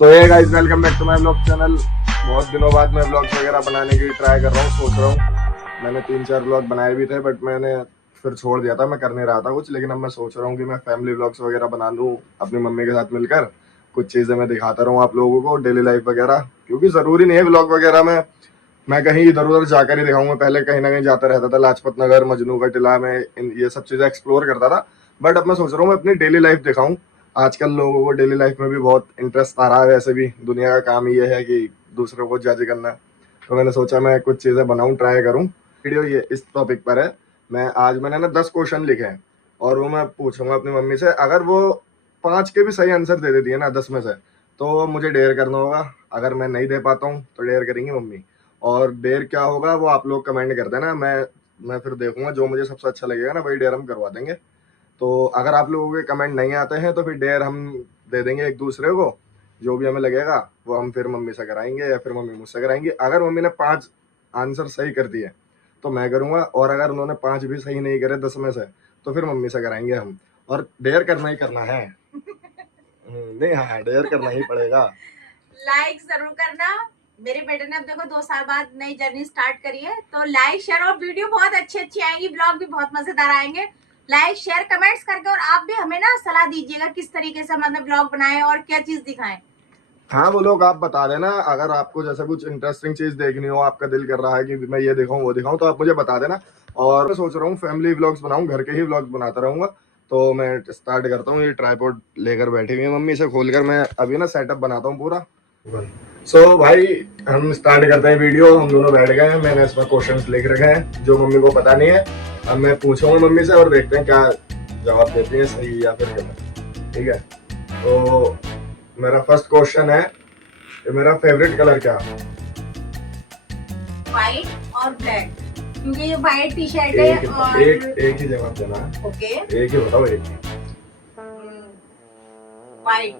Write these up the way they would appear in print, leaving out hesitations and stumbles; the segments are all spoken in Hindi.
तो ये guys welcome back to my blog channel. बहुत दिनों बाद मैं ब्लॉग्स वगैरह बनाने की ट्राई कर रहा हूँ, सोच रहा हूँ। मैंने 3-4 ब्लॉग बनाए भी थे बट मैंने फिर छोड़ दिया था, मैं कर नहीं रहा था कुछ। लेकिन अब मैं सोच रहा हूँ कि मैं फैमिली ब्लॉग्स वगैरह बना लूँ अपनी मम्मी के साथ मिलकर। कुछ चीज़ें मैं दिखाता रहूँ आप लोगों को, डेली लाइफ वगैरह, क्योंकि ज़रूरी नहीं है ब्लॉग वगैरह में मैं कहीं इधर उधर जाकर ही दिखाऊंगा। पहले कहीं ना कहीं जाता रहता था, लाजपत नगर, मजनू का टिला में, ये सब चीज़ें एक्सप्लोर करता था। बट अब मैं सोच रहा हूँ मैं अपनी डेली लाइफ दिखाऊं। आजकल लोगों को डेली लाइफ में भी बहुत इंटरेस्ट आ रहा है, वैसे भी दुनिया का काम ये है कि दूसरों को जज करना। तो मैंने सोचा मैं कुछ चीज़ें बनाऊं, ट्राई करूं। वीडियो ये इस टॉपिक पर है। मैंने ना 10 क्वेश्चन लिखे हैं और वो मैं पूछूंगा अपनी मम्मी से। अगर वो 5 के भी सही आंसर दे देती है ना 10 में से, तो मुझे डेयर करना होगा। अगर मैं नहीं दे पाता हूँ तो डेयर करेंगी मम्मी। और डेयर क्या होगा वो आप लोग कमेंट कर देना, मैं फिर देखूंगा, जो मुझे सबसे अच्छा लगेगा ना वही डेयर हम करवा देंगे। तो अगर आप लोगों के कमेंट नहीं आते हैं तो फिर डेयर हम दे देंगे एक दूसरे को, जो भी हमें लगेगा वो हम फिर मम्मी से कराएंगे या फिर मम्मी मुझसे कराएंगी। अगर मम्मी ने 5 आंसर सही कर दिए तो मैं करूँगा, और अगर उन्होंने 5 भी सही नहीं करे 10 में से तो फिर मम्मी से कराएंगे हम। और डेयर करना ही करना है। नहीं, हाँ डेयर करना ही पड़ेगा। लाइक जरूर करना। मेरे बेटे ने अब देखो 2 साल बाद नई जर्नी स्टार्ट करी है, तो लाइक शेयर, और वीडियो बहुत अच्छी आएंगी, ब्लॉग भी बहुत मजेदार आएंगे। लाइक शेयर कमेंट्स करके, और आप भी हमें ना सलाह दीजिएगा किस तरीके से मतलब ब्लॉग बनाएं और क्या चीज दिखाएं। हाँ वो लोग आप बता देना, अगर आपको जैसे कुछ इंटरेस्टिंग चीज देखनी हो, आपका दिल कर रहा है कि मैं ये दिखाऊं वो दिखाऊं, तो आप मुझे बता देना। और मैं सोच रहा हूँ फैमिली व्लॉग्स बनाऊं, घर के ही व्लॉग्स बनाता रहूंगा। तो मैं स्टार्ट करता हूँ। ये ट्राइपॉड लेकर बैठी हुई है मम्मी, इसे खोलकर मैं अभी ना सेटअप बनाता हूँ पूरा। सो भाई हम स्टार्ट करते हैं वीडियो। हम दोनों बैठ गए हैं, मैंने इसमें क्वेश्चंस लिख रखे हैं जो मम्मी को पता नहीं है। अब मैं पूछूंगा मम्मी से और देखते हैं क्या जवाब देती है, सही या फिर गलत। ठीक है, तो मेरा फर्स्ट क्वेश्चन है, मेरा फेवरेट कलर क्या है? व्हाइट और ब्लैक, क्योंकि ये व्हाइट टी शर्ट है। और एक ही जवाब देना है। ओके, एक ही बताओ, एक ही। व्हाइट।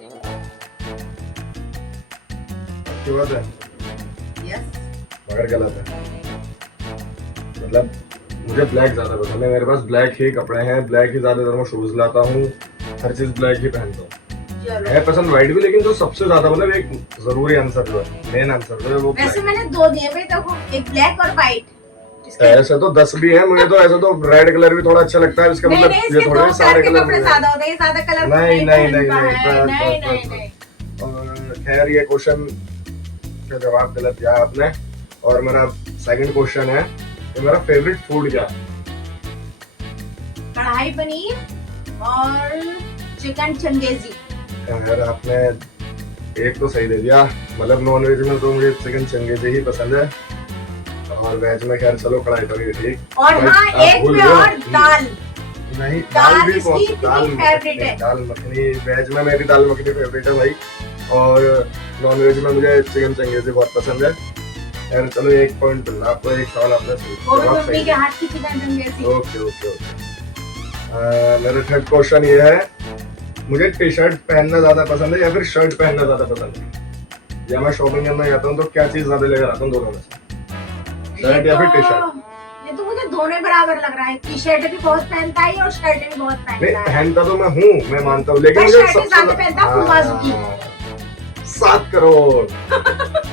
की बात है? यस। मगर गलत है। मतलब मुझे ब्लैक ज्यादा पसंद है, मेरे पास ब्लैक ही कपड़े हैं, ब्लैक ही ज्यादातर मैं शूज लाता हूँ, हर चीज ब्लैक ही पहनता हूँ। है पसंद व्हाइट भी, लेकिन जो सबसे ज्यादा मतलब एक जरूरी आंसर जो है, मेन आंसर जो है वो वैसे मैंने 2 दिए हुए, देखो एक ब्लैक और व्हाइट। ऐसे तो 10 भी है मुझे, तो ऐसे तो रेड कलर भी थोड़ा अच्छा लगता है। इसका मतलब ये थोड़े सारे कलर ज्यादा होते हैं, ज्यादा कलर नहीं नहीं नहीं नहीं। खैर ये क्वेश्चन का जवाब गलत दिया आपने। और मेरा सेकंड क्वेश्चन है कि मेरा फेवरेट फूड क्या है? कढ़ाई पनीर और चिकन चंगेजी। यार आपने एक तो सही दे दिया, मतलब नॉन वेज में तो मुझे चिकन चंगेजी ही पसंद है, और वेज में खैर चलो कढ़ाई पनीर ठीक। और हाँ, एक में और दाल। नहीं, दाल भी इसकी फेवरेट है। दाल मखनी, वेज में मेरी दाल मखनी फेवरेट है भाई, और नॉन वेज में मुझे चिकन चंगेजी बहुत पसंद है। यार चलो एक पॉइंट मिला आपको, एक सवाल आपने मम्मी के हाथ की chicken changezi. Okay okay okay. मेरा थर्ड क्वेश्चन ये है, मुझे टी शर्ट पहनना ज्यादा पसंद है या फिर शर्ट पहनना ज्यादा पसंद है? या मैं शॉपिंग करना जाता हूँ तो क्या चीज ज्यादा लेकर आता हूँ दोनों में से, शर्ट या फिर टी शर्ट? ये तो मुझे दोनों बराबर लग रहा है। टी शर्ट भी बहुत पहनता है और शर्ट भी बहुत पहनता है। पहनता तो मैं हूँ, मैं मानता हूँ, लेकिन मुझे सबसे ज्यादा पहनता फुल बाजू की। 7 करोड़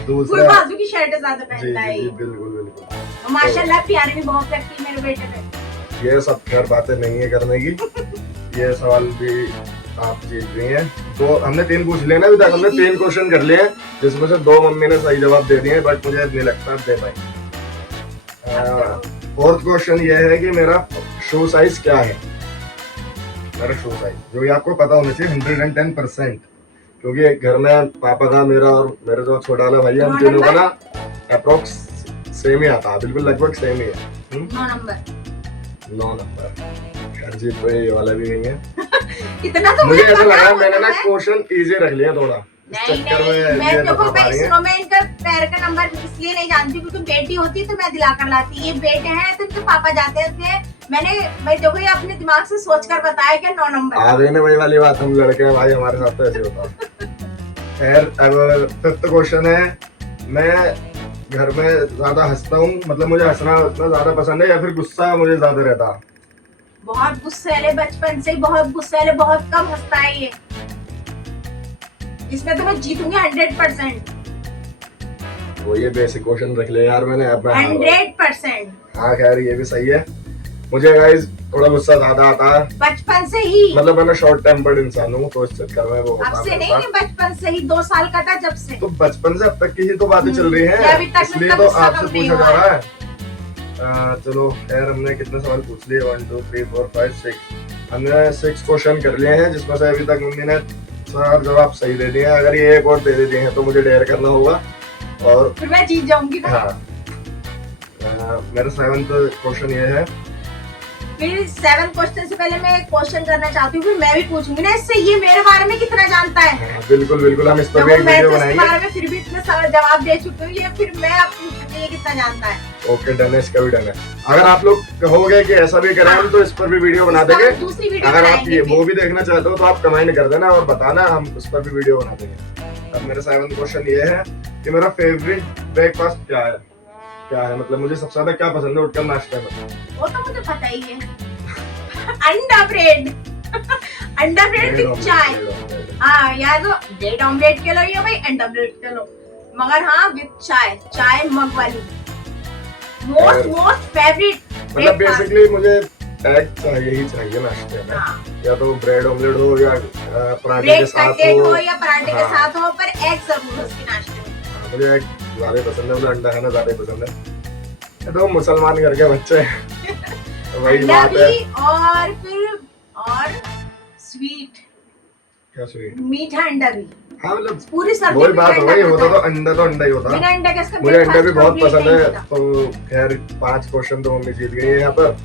फुल बाजू की शर्ट ज्यादा पहनता है। बिल्कुल बिल्कुल, माशाल्लाह प्यारे भी बहुत लगती है मेरे बेटे पे। ये सब खैर बातें नहीं है करने की। ये सवाल भी आप जीत गई हैं। तो हमने 3 पूछ लिए ना अभी तक, हमने 3 क्वेश्चन कर लिए हैं, जिसमें से 2 मम्मी ने सही जवाब दे दिए, बट मुझे नहीं लगता दे पाई। फोर्थ क्वेश्चन ये है कि मेरा शू साइज क्या है? मेरा शू साइज जो कि आपको पता होना चाहिए 110%, क्योंकि घर में पापा का, मेरा और मेरे जो छोटा वाला भाई है, हम तीनों का ना अप्रोक्स सेम ही आता है, बिल्कुल लगभग सेम ही है। 9 नंबर। खैर जी तो ये वाला भी नहीं है। इतना तो मुझे ऐसा लगा मैंने ना क्वेश्चन इजी रख लिया थोड़ा। नहीं, मैं देखो मैं इसरो में इनका पैर का नंबर इसलिए नहीं जानती क्योंकि बेटी होती तो मैं दिलाकर लाती। ये बेटे हैं तो इनके पापा जाते थे। मैं देखो ये अपने दिमाग से सोचकर बताया कि 9 नंबर। आ गई ना वही वाली बात, हम लड़के हैं भाई, हमारे साथ तो ऐसे होता। खैर अब फिफ्थ क्वेश्चन है, मैं घर में ज्यादा हंसता हूँ, मतलब मुझे हंसना ज्यादा पसंद है या फिर गुस्सा मुझे ज्यादा रहता? बहुत गुस्सैले, बचपन से बहुत गुस्सैले, बहुत कम हंसता है ये। इसमें तो मैं जीतूंगी 100%। वो ये बेसिक क्वेश्चन रख लिया यार मैंने, अब मैं 100%। हाँ खैर ये भी सही है। मुझे गाइस थोड़ा गुस्सा ज्यादा आता है, बचपन से ही। मतलब मैं शॉर्ट टेम्पर्ड इंसान हूँ, तो इस चक्कर में वो होता अब से है नहीं मेरे है, बचपन से ही 2 साल का था जब से। साथ। तो बचपन से अब तक की ही तो बातें चल रही ये हैं, अभी तक इसलिए मतलब तो गुस्सा आपसे कम नहीं पूछा हुआ जा रहा है। चलो खैर हमने कितने सवाल पूछ लिए, 1 2 3 4 5 6, हमने 6 क्वेश्चन कर लिए हैं, जिसमें से अभी तक मम्मी ने 4 जवाब सही दे दिए हैं। अगर ये एक और दे देते हैं तो मुझे डेयर करना होगा और फिर मैं जीत जाऊंगी ना। हाँ मेरा 7th क्वेश्चन ये है। फिर 7 क्वेश्चन से पहले मैं एक क्वेश्चन करना चाहती हूँ, फिर मैं भी पूछूंगी ना इससे, ये मेरे बारे में कितना जानता है। हाँ, बिल्कुल बिल्कुल, हम इस पर भी देखो एक मैं वीडियो तो इसके बनाएंगे। बारे में फिर भी इतने सारे जवाब दे चुकी हूँ, ये फिर मैं अब पूछूंगी ये कितना जानता है। ओके डन है, इसका भी डन है। अगर आप लोग कहोगे कि ऐसा भी करें हम, तो इस पर भी वीडियो बना देंगे। दूसरी वीडियो अगर आप बनाएंगे ये फिर। वो भी देखना चाहते हो तो आप कमेंट कर देना और बताना, हम उस पर भी वीडियो बना देंगे। अब मेरा 7th क्वेश्चन ये है कि मेरा फेवरेट ब्रेकफास्ट क्या है। क्या है मतलब मुझे सबसे ज्यादा क्या पसंद है उठकर नाश्ते में। वो तो मुझे पता ही है। अंडा ब्रेड। अंडा ब्रेड विद चाय। हाँ या तो ब्रेड ऑमलेट के लो या भाई अंडा ब्रेड के लो, मगर हाँ विद चाय, चाय मग वाली। Most favourite. मतलब बेसिकली मुझे एग चाहिए ही चाहिए नाश्ते में। हाँ। या तो ब्रेड ऑमलेट हो या पराठे के ब्रेड साथ कटलेट हो हो या पराठे के हाँ। साथ हो, पर एग जरूर हो उसके नाश्ते में। मुझे एग ज्यादा पसंद है, मुझे अंडा खाना ज्यादा पसंद है। ये तो मुसलमान घर के बच्चे हैं। वही अंडा बात है। भी और फिर और स्वीट, क्या स्वीट, मीठा अंडा भी। हाँ मतलब पूरी सर्दी वही में बात हो अंडा गई, खाता होता है। तो अंडा ही होता। बिना अंडा के इसका मुझे अंडा भी breakfast बहुत complete पसंद नहीं है। होता। तो खैर 5 क्वेश्चन तो मम्मी जीत गई है यहाँ पर।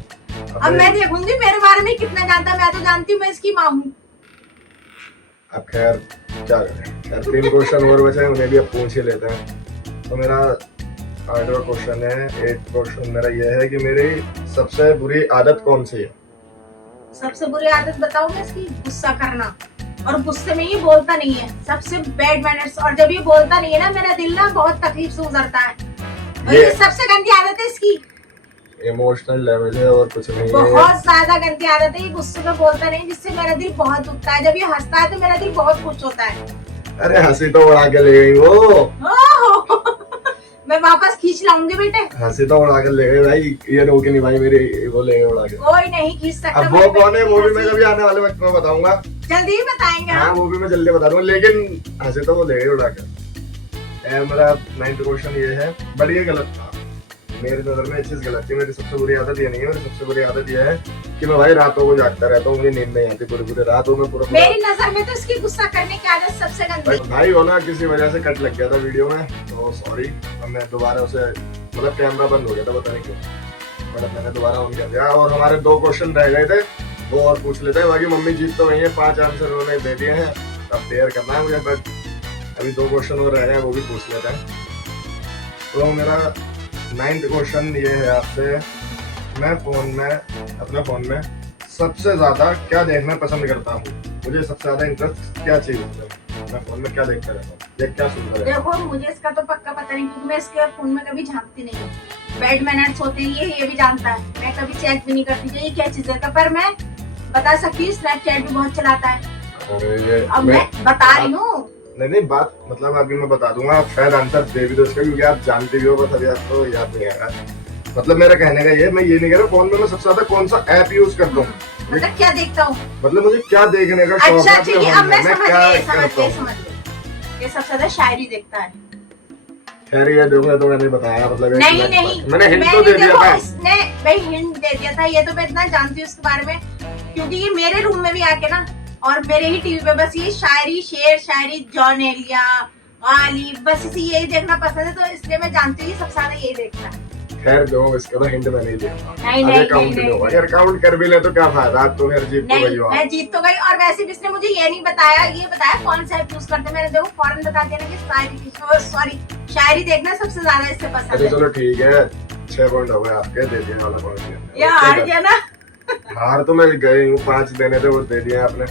अब मैं देखूंगी मेरे बारे में कितना जानता है। मैं तो जानती हूँ मैं इसकी माँ हूँ। अब खैर क्या करें, खैर 3 क्वेश्चन और बचे हैं, उन्हें भी अब पूछ ही लेते हैं। तो मेरा 8वां क्वेश्चन है, 8th क्वेश्चन मेरा ये है कि मेरी सबसे बुरी आदत कौन सी है। सबसे बुरी आदत बताऊँ मैं इसकी, गुस्सा करना। और गुस्से में ये बोलता नहीं है, सबसे बैड मैनर्स। और जब ये बोलता नहीं है ना, मेरा दिल ना बहुत तकलीफ से गुजरता है। और ये सबसे गंदी आदत है इसकी। इमोशनल डैमेज है और कुछ नहीं है। बहुत ज्यादा गंदी आदत है, ये गुस्से में बोलता नहीं, जिससे मेरा दिल बहुत दुखता है। जब ये हंसता है तो मेरा दिल बहुत खुश होता है। अरे हंसी तो उड़ा के ले गई वो। ओह, मैं वापस खींच लाऊंगी बेटे। हंसी तो उड़ा के ले गई भाई, ये रोके नहीं भाई मेरी, वो ले गई उड़ा के। कोई नहीं खींच सकता। अब वो कौन है वो भी मैं कभी आने वाले वक्त में बताऊंगा। जल्दी ही बताएंगे हाँ हम। वो भी मैं जल्दी बता दूंगा, लेकिन हंसी तो वो ले गई उड़ा के। मेरा 9th क्वेश्चन ये है, बट ये गलत था मेरी नजर में। ये चीज गलत थी। मेरी सबसे बुरी आदत ये नहीं है, मेरी सबसे बुरी आदत ये है कि मैं भाई रातों को जागता रहता हूँ, मुझे नींद नहीं आती पूरी रात। में पूरा मेरी नजर में तो इसकी गुस्सा करने की आदत सबसे गंदी। भाई हो ना, किसी वजह से कट लग गया था वीडियो में, तो सॉरी। अब मैं दोबारा उसे, मतलब कैमरा बंद हो गया था, पता नहीं क्यों, मतलब मैंने दोबारा ऑन कर दिया। और हमारे 2 क्वेश्चन रह गए थे, वो और पूछ लेते हैं। बाकी मम्मी जीत तो वही है, 5 आंसर उन्होंने दे दिए हैं, अब डेयर करना है मुझे। बट अभी 2 क्वेश्चन और रह गए, वो भी पूछ लेते हैं। तो मेरा 9th क्वेश्चन ये है आपसे, मैं अपने फोन में सबसे ज्यादा क्या देखना पसंद करता हूँ। मुझे सबसे ज्यादा इंटरेस्ट क्या चीज है, मैं फोन में क्या देखता रहता हूँ या क्या सुनता रहता हूँ। देखो मुझे इसका तो पक्का पता नहीं, क्योंकि मैं इसके फोन में कभी झांकती नहीं हूँ। बैड मैनर्स होते हैं ये भी जानता है। मैं कभी चेक भी नहीं करती कि ये क्या चीज है। पर मैं बता सकती हूँ, स्नैपचैट भी बहुत चलाता है। और ये अब मैं बता रही हूँ। नहीं बात, मतलब अभी मैं बता दूंगा, आप शायद आंसर दे भी दो इसका, क्योंकि आप जानते भी हो, बस अभी आपको याद नहीं आएगा। मतलब मेरा कहने का ये, मैं ये नहीं कह रहा फोन में मैं सबसे ज्यादा कौन सा ऐप यूज करता हूँ, मतलब क्या देखता हूँ। मतलब मुझे क्या देखने का शौक अच्छा है ठीक अपने है, फोन अब में, मैं मैं समझ क्या गई, करता हूँ। समझ गई। ये सबसे ज्यादा शायरी देखता है। खैर ये देखो, तो मैंने बताया, मतलब नहीं मैंने हिंट तो दे दिया देखो, था। इसने भाई हिंट दे दिया था। ये तो मैं इतना जानती हूँ इसके बारे में, क्योंकि ये मेरे रूम में भी आके ना, और मेरे ही टीवी पे बस ये शायरी, शेर शायरी, जॉन एलिया, गालिब, बस इसे यही देखना पसंद है। तो इसलिए मैं जानती हूँ ये सबसे ज्यादा यही देखता है। खैर जो इसका तो हिंट मैं नहीं दिया। नहीं काउंट नहीं होगा यार, काउंट कर भी ले तो क्या फायदा, तो फिर जीत तो नहीं, गई हो आप। मैं जीत तो गई। और वैसे भी इसने मुझे ये नहीं बताया, ये बताया कौन सा ऐप यूज करते। मैंने देखो फौरन बता दिया ना कि शायरी देखना सबसे ज्यादा इससे पसंद अच्छा है। चलो ठीक है, 6 पॉइंट हो गए आपके, दे दिए वाला पॉइंट। ये हार गया ना। हार तो मैं गई हूँ, 5 देने थे वो दे दिए आपने।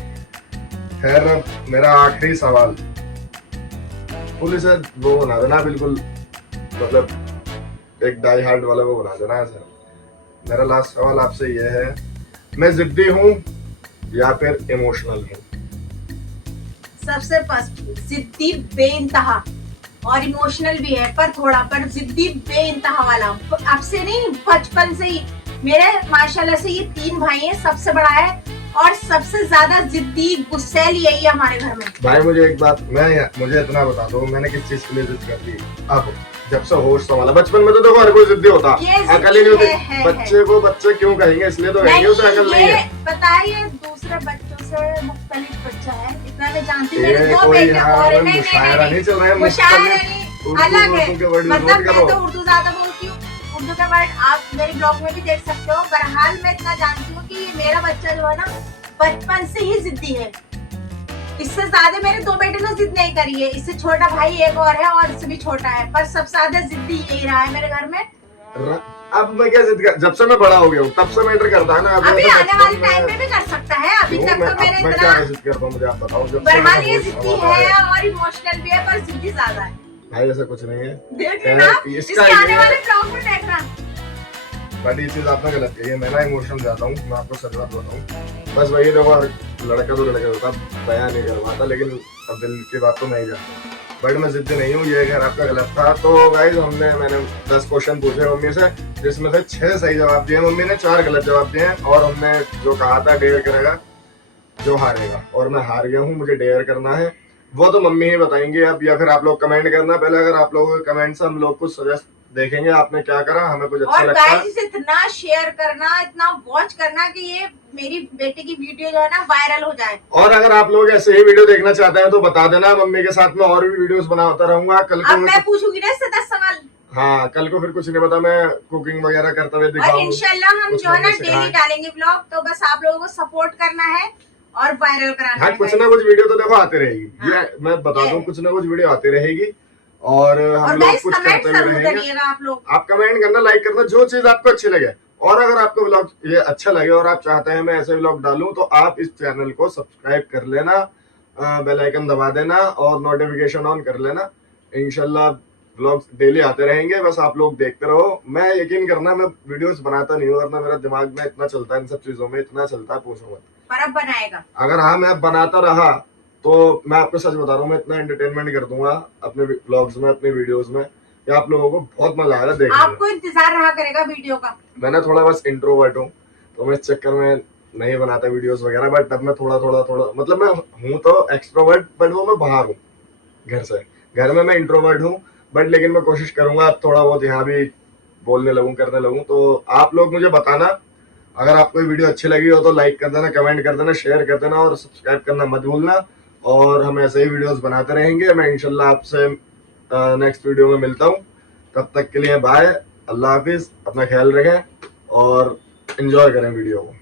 खैर मेरा आखिरी सवाल, पुलिस है वो बना देना बिल्कुल, मतलब एक डाई हार्ड वाला वो बना देना ऐसा। मेरा लास्ट सवाल आपसे ये है, मैं जिद्दी हूँ या फिर इमोशनल हूँ। सबसे फर्स्ट जिद्दी बेइंतहा और इमोशनल भी है, पर थोड़ा पर जिद्दी बेइंतहा वाला। अब से नहीं, बचपन से ही मेरे माशाल्लाह से ये 3 भाई हैं, सबसे बड़ा है और सबसे ज्यादा जिद्दी गुस्सैल यही है हमारे घर में। भाई मुझे एक बात, मुझे इतना बता दो, मैंने किस चीज के लिए जिद कर दी? अब जब से होश संभाला, बचपन में तो देखो हर कोई जिद्दी होता, अकल ही नहीं होती। बच्चे को बच्चे क्यों कहेंगे, इसलिए तो कहेंगे उसे अकल नहीं है। पता है ये दूसरे बच्चों से मुख्तलिफ बच्चा है, इतना मैं जानती हूँ। मेरे 2 बेटे और नहीं चल रहे हैं, मुशायरा अलग है। मतलब मैं तो उर्दू ज्यादा बोलती हूँ, उर्दू के वर्ड आप मेरे ब्लॉग में भी देख सकते हो। बहरहाल मैं इतना जानती हूँ कि मेरा बच्चा जो है ना बचपन से ही जिद्दी है। इससे ज्यादा मेरे 2 बेटे ने जिद नहीं करी है। इससे छोटा भाई एक और है और इससे भी छोटा है, पर सबसे ज्यादा जिद्दी यही रहा है मेरे घर में। अब मैं क्या जिद कर, जब से मैं बड़ा हो गया हूँ तब से मैटर करता है ना। अभी आने वाले टाइम में भी कर सकता है, अभी तक तो मैंने मैं क्या जिद करता हूँ मुझे आप बताओ। बहरहाल ये जिद्दी है और इमोशनल भी है, पर जिद्दी ज्यादा है। भाई ऐसा कुछ नहीं है, देख लेना इसके आने वाले ब्लॉग में देखना। बट ये चीज आपने गलत कही है, मैं ना इमोशनल जाता हूँ, मैं आपको सच बात बताऊँ। बस वही देखो, लड़का तो लड़का होता, बयान नहीं कर पाता, लेकिन अब दिल की बात तो मैं ही जानता। बट मैं जिद्दी नहीं हूँ, ये अगर आपका गलत था तो गाइस मैंने 10 क्वेश्चन पूछे मम्मी से, जिसमें से 6 सही जवाब दिए, मम्मी ने 4 गलत जवाब दिए हैं। और हमने जो कहा था डेयर करेगा जो हारेगा, और मैं हार गया हूँ। मुझे डेयर करना है, वो तो मम्मी ही बताएंगे अब, या फिर आप लोग कमेंट करना। पहले अगर आप लोगों के कमेंट से हम लोग कुछ सजेस्ट देखेंगे, आपने क्या करा, हमें कुछ अच्छा लगता है। और गाइस इतना शेयर करना, इतना वॉच करना कि ये मेरी बेटी की वीडियो जो है ना वायरल हो जाए। और अगर आप लोग ऐसे ही वीडियो देखना चाहते हैं तो बता देना, मम्मी के साथ में और भी वीडियोस बनाता रहूंगा। कल को मैं पूछूंगी ना इससे 10 सवाल। हाँ, कल को फिर कुछ नहीं पता, मैं कुकिंग वगैरह करते हुए दिखाऊंगा। और इंशाल्लाह हम जो है ना डेली डालेंगे ब्लॉग, तो बस आप लोगों को सपोर्ट करना है और वायरल कराना है। कुछ ना कुछ वीडियो तो देखो आती रहेगी, ये मैं बता दूं, कुछ ना कुछ वीडियो आती रहेगी। और हम लोग कुछ करते हुए रहेंगे। आप कमेंट करना, लाइक करना, जो चीज आपको अच्छी लगे। और अगर आपको व्लॉग ये अच्छा लगे और आप चाहते हैं मैं ऐसे व्लॉग डालूं, तो आप इस चैनल को सब्सक्राइब कर लेना, बेल आइकन दबा देना और नोटिफिकेशन ऑन कर लेना। इंशाल्लाह व्लॉग्स डेली आते रहेंगे, बस आप लोग देखते रहो। मैं यकीन करना, मैं वीडियोस बनाता नहीं हूँ, वरना मेरा दिमाग में इतना चलता है, इन सब चीजों में इतना चलता है, पूछो मत। पर अब बनाएगा, अगर हाँ मैं बनाता रहा तो मैं आपको सच बता रहा हूँ, मैं इतना एंटरटेनमेंट कर दूंगा अपने व्लॉग्स में, अपनी वीडियोस में, कि आप लोगों को बहुत मजा आएगा देखने में। आपको इंतजार रहा करेगा वीडियो का। मैंने थोड़ा बस इंट्रोवर्ट हूँ, तो मैं इस चक्कर में नहीं बनाता वीडियोस वगैरह। बट अब मैं थोड़ा मतलब मैं हूँ तो एक्सट्रोवर्ट, बट वो मैं बाहर हूँ घर से। घर में मैं इंट्रोवर्ट हूँ, बट लेकिन मैं कोशिश करूंगा अब थोड़ा बहुत यहाँ भी बोलने लगूँ, करने लगूँ। तो आप लोग मुझे बताना, अगर आपको वीडियो अच्छी लगी हो तो लाइक कर देना, कमेंट कर देना, शेयर कर देना और सब्सक्राइब करना मत भूलना। और हम ऐसे ही वीडियोस बनाते रहेंगे। मैं इंशाल्लाह आपसे नेक्स्ट वीडियो में मिलता हूँ। तब तक के लिए बाय, अल्लाह हाफिज, अपना ख्याल रखें और एंजॉय करें वीडियो को।